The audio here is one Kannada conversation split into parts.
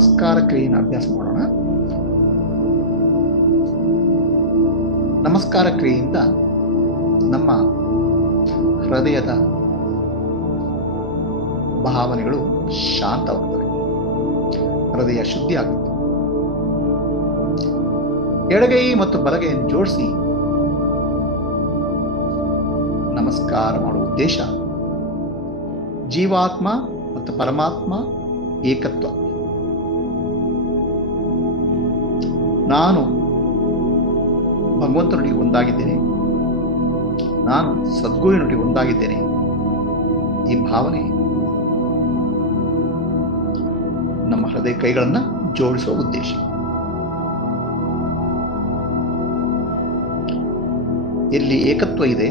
ನಮಸ್ಕಾರ ಕ್ರಿಯೆಯನ್ನು ಅಭ್ಯಾಸ ಮಾಡೋಣ. ನಮಸ್ಕಾರ ಕ್ರಿಯೆಯಿಂದ ನಮ್ಮ ಹೃದಯದ ಭಾವನೆಗಳು ಶಾಂತವಾಗುತ್ತವೆ, ಹೃದಯ ಶುದ್ಧಿ ಆಗುತ್ತೆ. ಎಡಗೈ ಮತ್ತು ಬಲಗೈಯನ್ನು ಜೋಡಿಸಿ ನಮಸ್ಕಾರ ಮಾಡುವ ಉದ್ದೇಶ ಜೀವಾತ್ಮ ಮತ್ತು ಪರಮಾತ್ಮ ಏಕತ್ವ. ನಾನು ಭಗವಂತನೊಟ್ಟಿಗೆ ಒಂದಾಗಿದ್ದೇನೆ, ನಾನು ಸದ್ಗುರುವಿನೊಟ್ಟಿಗೆ ಒಂದಾಗಿದ್ದೇನೆ. ಈ ಭಾವನೆ ನಮ್ಮ ಹೃದಯ ಕೈಗಳನ್ನು ಜೋಡಿಸುವ ಉದ್ದೇಶ. ಎಲ್ಲಿ ಏಕತ್ವ ಇದೆ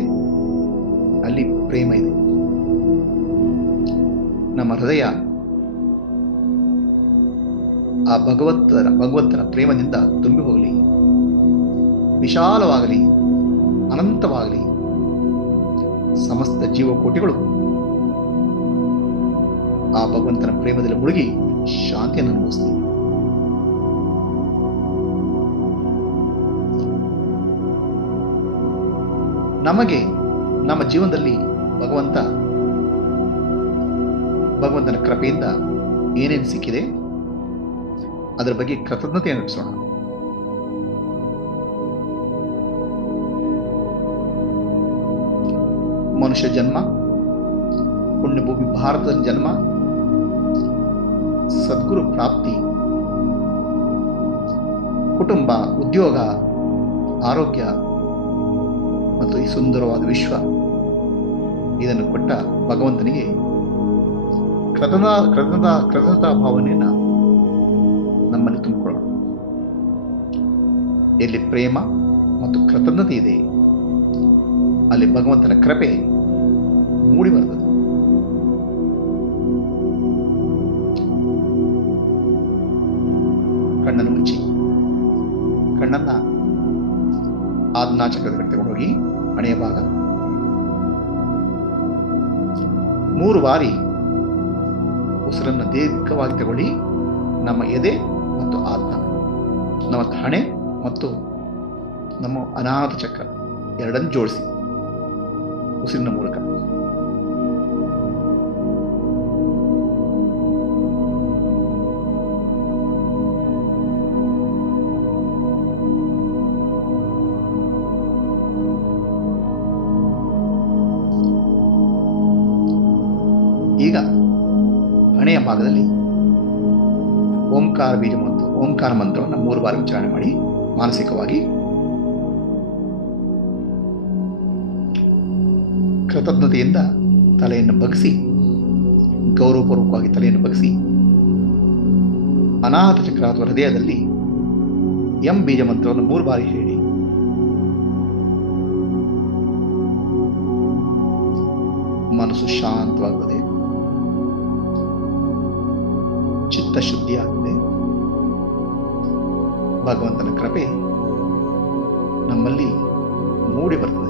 ಅಲ್ಲಿ ಪ್ರೇಮ ಇದೆ. ನಮ್ಮ ಹೃದಯ ಆ ಭಗವಂತನ ಪ್ರೇಮದಿಂದ ತುಂಬಿ ಹೋಗಲಿ, ವಿಶಾಲವಾಗಲಿ, ಅನಂತವಾಗಲಿ. ಸಮಸ್ತ ಜೀವಕೋಟಿಗಳು ಆ ಭಗವಂತನ ಪ್ರೇಮದಲ್ಲಿ ಮುಳುಗಿ ಶಾಂತಿಯನ್ನು ಅನುಭವಿಸ್ತೀವಿ. ನಮಗೆ ನಮ್ಮ ಜೀವನದಲ್ಲಿ ಭಗವಂತನ ಕೃಪೆಯಿಂದ ಏನೇನು ಸಿಕ್ಕಿದೆ ಅದರ ಬಗ್ಗೆ ಕೃತಜ್ಞತೆಯನ್ನು ನಡೆಸೋಣ. ಮನುಷ್ಯ ಜನ್ಮ, ಪುಣ್ಯಭೂಮಿ ಭಾರತದಲ್ಲಿ ಜನ್ಮ, ಸದ್ಗುರು ಪ್ರಾಪ್ತಿ, ಕುಟುಂಬ, ಉದ್ಯೋಗ, ಆರೋಗ್ಯ ಮತ್ತು ಈ ಸುಂದರವಾದ ವಿಶ್ವ, ಇದನ್ನು ಕೊಟ್ಟ ಭಗವಂತನಿಗೆ ಕೃತಜ್ಞತಾ ಭಾವನೆಯನ್ನು ನಮ್ಮಲ್ಲಿ ತುಂಬಿಕೊಳ್ಳೋಣ. ಎಲ್ಲಿ ಪ್ರೇಮ ಮತ್ತು ಕೃತಜ್ಞತೆ ಇದೆ ಅಲ್ಲಿ ಭಗವಂತನ ಕೃಪೆ ಮೂಡಿ ಬರ್ತದೆ. ಕಣ್ಣನ್ನು ಮುಚ್ಚಿ ಕಣ್ಣನ್ನ ಆಜ್ಞಾಚಕ್ರದ ಕಡೆ ತಗೊಂಡು ಹೋಗಿ ಹಣೆಯ ಭಾಗ 3 ಬಾರಿ ಉಸಿರನ್ನು ದೀರ್ಘವಾಗಿ ತಗೊಳ್ಳಿ. ನಮ್ಮ ಎದೆ ಮತ್ತು ಆಜ್ಞಾ, ನಮ್ಮ ಹಣೆ ಮತ್ತು ನಮ್ಮ ಅನಾಥ ಚಕ್ರ ಎರಡನ್ನು ಜೋಡಿಸಿ ಉಸಿರಿನ ಮೂಲಕ. ಈಗ ಹಣೆಯ ಭಾಗದಲ್ಲಿ ಓಂಕಾರ ಮಂತ್ರವನ್ನು 3 ಬಾರಿ ಉಚ್ಚಾರಣೆ ಮಾಡಿ ಮಾನಸಿಕವಾಗಿ ಕೃತಜ್ಞತೆಯಿಂದ ತಲೆಯನ್ನು ಬಗ್ಗಿಸಿ, ಗೌರವಪೂರ್ವಕವಾಗಿ ತಲೆಯನ್ನು ಬಗ್ಗಿಸಿ, ಅನಾಹತ ಚಕ್ರ ಅಥವಾ ಹೃದಯದಲ್ಲಿ ಎಂ ಬೀಜ ಮಂತ್ರವನ್ನು 3 ಬಾರಿ ಹೇಳಿ. ಮನಸ್ಸು ಶಾಂತವಾಗುತ್ತದೆ, ಚಿತ್ತ ಶುದ್ಧಿಯಾಗುತ್ತದೆ. ಭಗವಂತನ ಕೃಪೆ ನಮ್ಮಲ್ಲಿ ಮೂಡಿ ಬರ್ತದೆ.